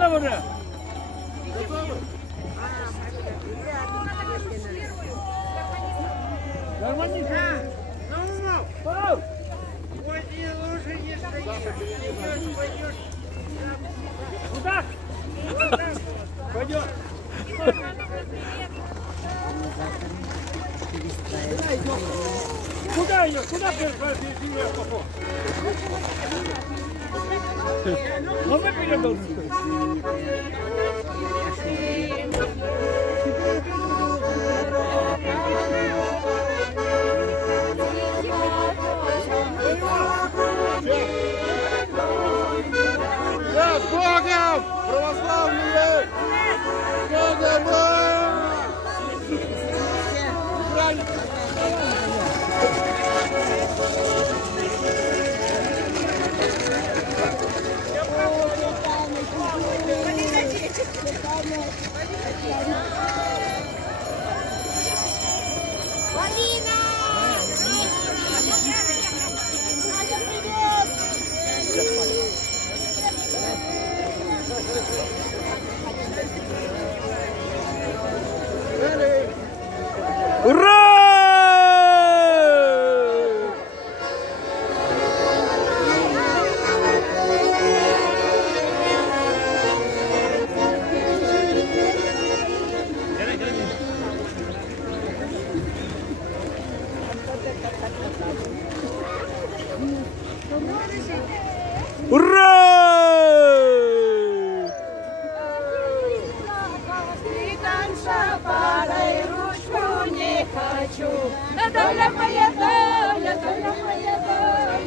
Одного. Нормально. Куда? Пойдем. Куда идешь? Куда идешь? Ну мы перейдем должны. Да, с Богом! Православные! С Богом! Ура! Ура! Доля моя, доля моя, доля.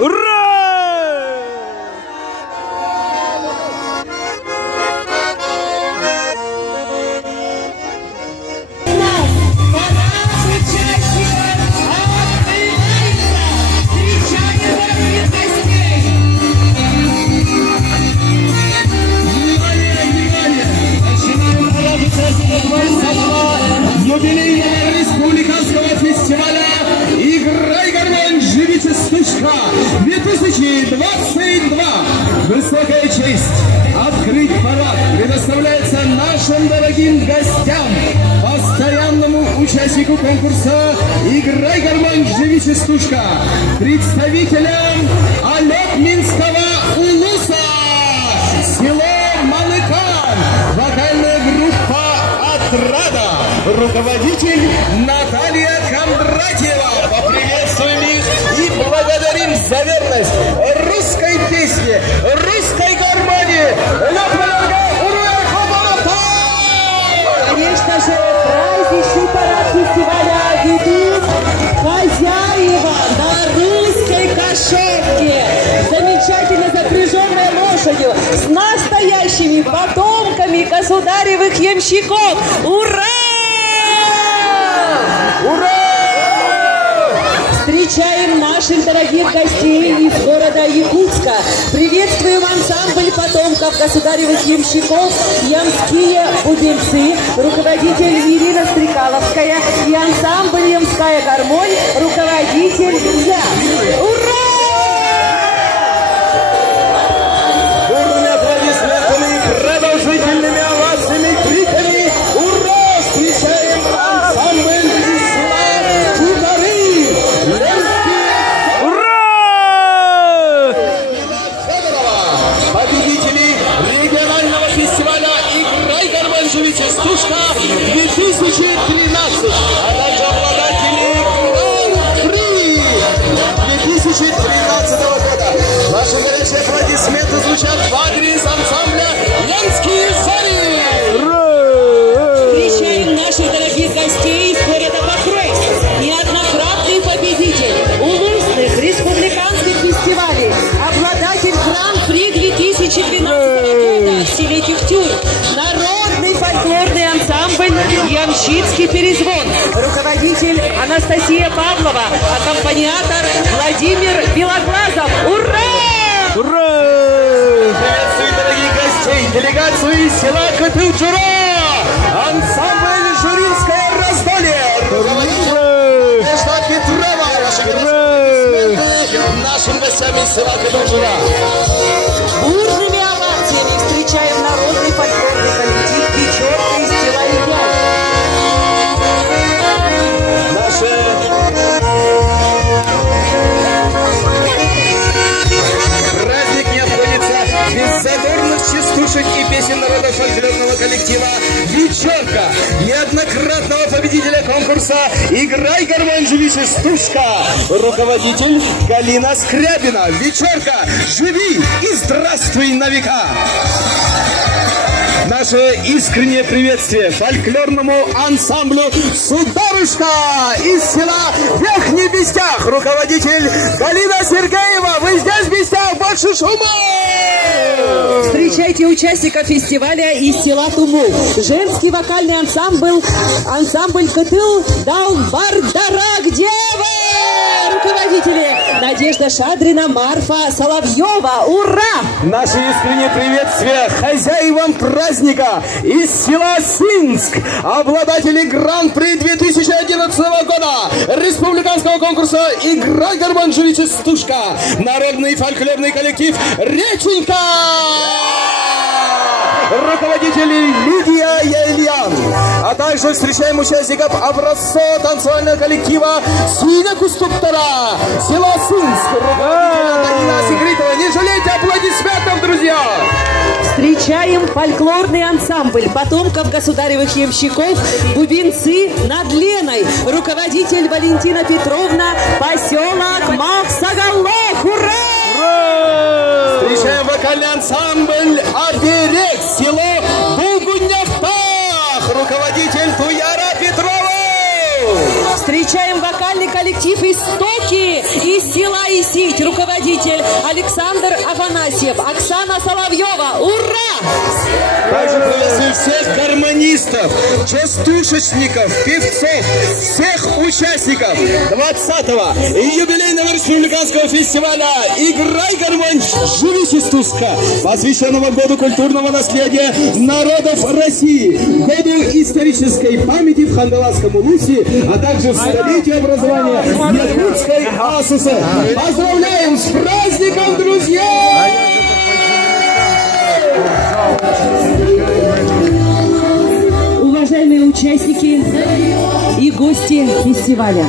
Ура! Юбилейного республиканского фестиваля «Играй, гармонь, живите, стучка» 2022. Высокая честь открыть парад предоставляется нашим дорогим гостям, постоянному участнику конкурса «Играй, гармонь, живите, стучка», представителям Алепминского улуса, село Маныкан, вокальная группа «Отрада», руководитель Наталья Кондратьева. Поприветствуем их и благодарим за верность русской песне, русской гармонии. Конечно же, праздничный парад фестиваля ведут хозяева на русской кошетке, замечательно запряженной лошадью, с настоящими потомками государевых ямщиков. Ура! Ура! Встречаем наших дорогих гостей из города Якутска. Приветствуем ансамбль потомков государевых ямщиков «Ямские бубенцы», руководитель Ирина Стрекаловская, и ансамбль «Ямская гармонь», руководитель я. Ура! Бурными аплодисментами, продолжительными овациями, криками «Ура!» встречаем ансамбль «Ислам Тутары». Победители регионального фестиваля «Играй, гармонь, живите, стучка» 2013, а также обладатели Гран-при 2013 года. Ваши горячие аплодисменты звучат в адрес ансамбля «Янские зари». Встречаем наших дорогих гостей из города Покровск. Неоднократный победитель улусных республиканских фестивалей, обладатель Гран-при 2012 года в селе Тюхтюр, народный фольклорный ансамбль «Ямщицкий перезвон», руководитель Анастасия Павлова, аккомпаниатор Владимир Белоглазов. Ура! Ура! Приветствую, дорогих гостей, делегацию из села Копылчура, ансамбль «Журинское раздолье». Руководитель Надежда Петрова. Ваши нашими гостями из села Кадужура. Бурными овациями встречаем народный фольклорный коллектив «Вечерка» из села Илья. Праздник не обходится без задорных частушек и песен народа фольклорного коллектива «Вечерка», неоднократного победителя конкурса «Играй, гармонь, живи, частушка», руководитель Галина Скрябина. «Вечерка, живи и здравствуй на века». Наше искреннее приветствие фольклорному ансамблю «Сударушка» из села Верхний Бестях. Руководитель Галина Сергеева. Вы здесь, Бестях? Больше шума! Встречайте участников фестиваля из села Тумул. Женский вокальный ансамбль «Кытыл дал Бардарак девы». Руководители Надежда Шадрина, Марфа Соловьева. Ура! Наше искреннее приветствие хозяевам праздника из села Синск, обладатели Гран-при 2011 года республиканского конкурса «Играй, гармонь, живи, частушка», народный фольклорный коллектив «Реченька». Руководители Лидия и Ильян. А также встречаем участников образцового танцевального коллектива «Свина Куступтара», село Синск, руководителя Танина Секретова. Не жалейте аплодисментов, друзья! Встречаем фольклорный ансамбль потомков государевых ямщиков «Бубенцы над Леной». Руководитель Валентина Петровна, поселок Максагаллах. Ура! Встречаем вокальный ансамбль «Оберег», село Бугунявтах, руководитель Туяра Петрова. Встречаем вокальный коллектив «Истоки» из села Исить. Руководитель Александр Афанасьев, Оксана Соловьева. Ура! Также приветствую всех гармонистов, частушечников, певцов, всех участников 20-го юбилейного республиканского фестиваля «Играй, гармонь, живи, частушка», посвященного году культурного наследия народов России, году исторической памяти в Хангаласском Улусе, а также столетию образования Якутской АССР. Поздравляем с праздником, друзья! Уважаемые участники и гости фестиваля,